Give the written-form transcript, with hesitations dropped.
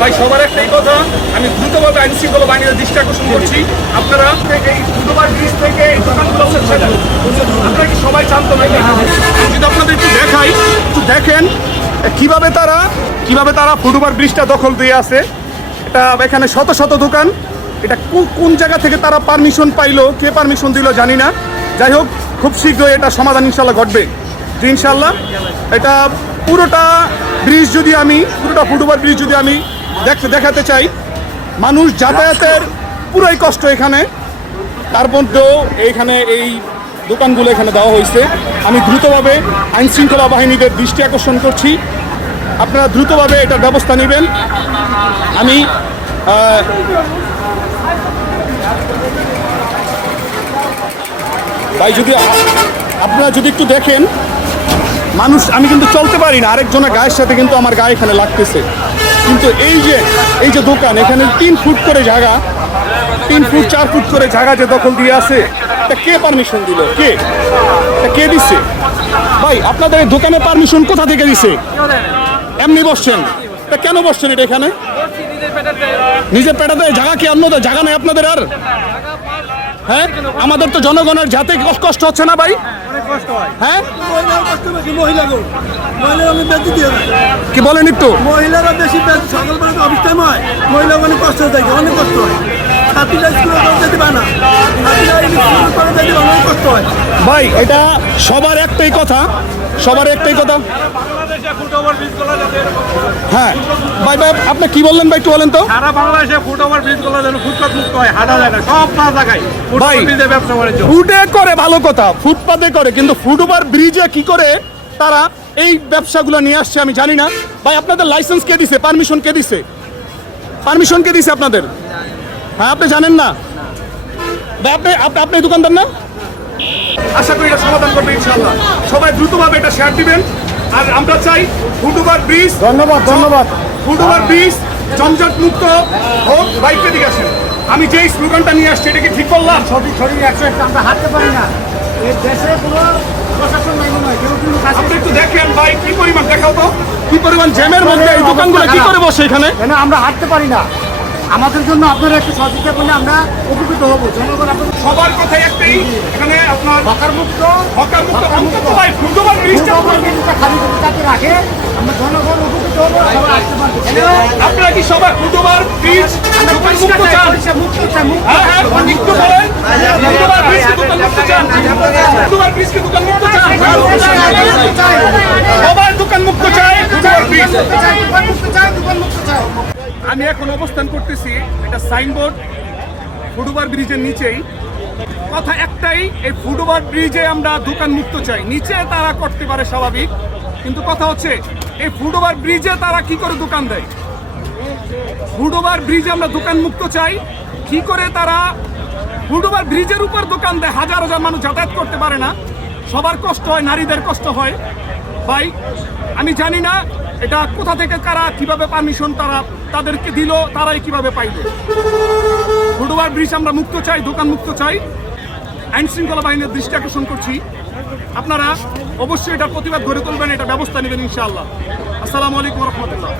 ভাই সবার একটাই কথা, আমি দ্রুতভাবে আইন শৃঙ্খলা বাহিনীর দৃষ্টি আকর্ষণ করছি, আপনারা এই ফুটওভার ব্রিজ থেকে এই দোকানগুলো আপনারা কি সবাই জানতো না? যদি আপনাদের একটু দেখাই, একটু দেখেন কিভাবে তারা ফুটওভার ব্রিজটা দখল দিয়ে আছে। এটা এখানে শত শত দোকান, এটা কোন জায়গা থেকে তারা পারমিশন পাইলো, কে পারমিশন দিল জানি না। যাই হোক, খুব শীঘ্রই এটা সমাধান ইনশাল্লাহ ঘটবে। যে ইনশাল্লাহ এটা পুরোটা ফুটওভার ব্রিজ যদি আমি দেখাতে চাই, মানুষ যাতায়াতের পুরোই কষ্ট এখানে। তার মধ্যেও এইখানে এই দোকানগুলো এখানে দেওয়া হয়েছে। আমি দ্রুতভাবে আইন শৃঙ্খলা বাহিনীদের দৃষ্টি আকর্ষণ করছি, আপনারা দ্রুতভাবে এটার ব্যবস্থা নেবেন। আমি ভাই যদি আপনারা যদি একটু দেখেন, আমি কিন্তু চলতে পারি না, আরেকজনের গায়ের সাথে কিন্তু আমার গায়ে এখানে লাগতেছে। কিন্তু এই যে দোকান, এখানে 3 ফুট করে জায়গা, 3 ফুট 4 ফুট করে জায়গা যে দখল দিয়ে আছে, এটা কে পারমিশন দিল? কে দিচ্ছে? ভাই আপনাদের এই দোকানে পারমিশন কোথা থেকে দিছে? এমনি বসছেন, তা কেন বসছেন এটা এখানে? নিজের পেটাতে জায়গা কি অন্য জায়গা নেই আপনাদের? আর হ্যাঁ, আমাদের তো জনগণের যাতে কষ্ট হচ্ছে না ভাই? হ্যাঁ, কি বলেন একটু? মহিলারা বেশি সকালবেলা অফিস টাইম হয়, মহিলা অনেক কষ্ট হয়ে থাকে, অনেক কষ্ট হয়। ভাই এটা সবার একটাই কথা, হ্যাঁ ভাই আপনি কি বললেন ভাই একটু বলেন তো? সারা বাংলাদেশে ফুটওভার ব্রিজগুলো যেন ফুটপাত মুক্ত হয়, হাঁটা যায় না, সব জায়গায় ভাই ব্যবসা বাণিজ্য ফুটে করে, ভালো কথা, ফুটপাতে করে, কিন্তু ফুটওভার ব্রিজে কি করে তারা এই ব্যবসাগুলো নিয়ে আসছে আমি জানি না। ভাই আপনাদের লাইসেন্স কে দিছে? পারমিশন কে দিছে আপনাদের? হ্যাঁ, আপনি জানেন না ভাই? আপনি দোকানদার না? আশা করি এটা সমাধান করবে ইনশাআল্লাহ। সবাই দ্রুতভাবে এটা শেয়ার দিবেন। আর আমরা চাই ফুটওভার ব্রিজ, ধন্যবাদ, ফুটওভার ব্রিজ জঞ্জট মুক্ত হোক। বাইকে দিকে আসেন, আমি যেই স্লোগানটা নিয়ে আসছি এটা কি ঠিক বললাম? আমরা হাঁটতে পারি না, এই দেশে কোনো প্রশাসন নাই মনে হয়, আপনি একটু দেখেন ভাই কি পরিমাণ, দেখাও তো কি পরিমাণ জ্যামের মধ্যে এই দোকানগুলো কি করে বসে এখানে। আমরা হাঁটতে পারি না, আমাদের জন্য আপনারা একটু সহযোগিতা করলে আমরা উপকৃত হবো। জনগণ আপনাদের সবার কথাই একটাই, এখানে আপনার হকার মুক্ত অন্তত ভাই ফুটওভার ব্রিজটা খালি যাতে রাখে, আমরা জনগণ উপকৃত হবো, সবাই আসতে পারবো। আপনারা কি সবাই ফুটওভার ব্রিজ দোকান মুক্ত চান? হ্যাঁ, একটু বলেন, ফুটওভার ব্রিজ কি দোকান মুক্ত চান? ফুটওভার ব্রিজ কি দোকান মুক্ত চান? সবাই দোকান মুক্ত চায়, ফুটওভার ব্রিজ। আমি এখন অবস্থান করতেছি এটা সাইনবোর্ড ফুটওভার ব্রিজের নিচেই। কথা একটাই, এই ফুটওভার ব্রিজে আমরা দোকান মুক্ত চাই। নিচে তারা করতে পারে স্বাভাবিক, কিন্তু কথা হচ্ছে এই ফুটওভার ব্রিজে তারা কি করে দোকান দেয়? ফুটওভার ব্রিজে আমরা দোকান মুক্ত চাই, কি করে তারা ফুটওভার ব্রিজের উপর দোকান দেয়? হাজার হাজার মানুষ যাতায়াত করতে পারে না, সবার কষ্ট হয়, নারীদের কষ্ট হয়। ভাই আমি জানি না এটা কোথা থেকে কারা কিভাবে পারমিশন তাদেরকে দিল, তারাই কিভাবে পাইল। ফুটওভার ব্রিজ আমরা মুক্ত চাই, দোকান মুক্ত চাই। আইন শৃঙ্খলা বাহিনীর দৃষ্টি আকর্ষণ করছি, আপনারা অবশ্যই এটা প্রতিবাদ গড়ে তুলবেন, এটা ব্যবস্থা নেবেন ইনশাআল্লাহ। আসসালামু আলাইকুম রহমতুল্লাহ।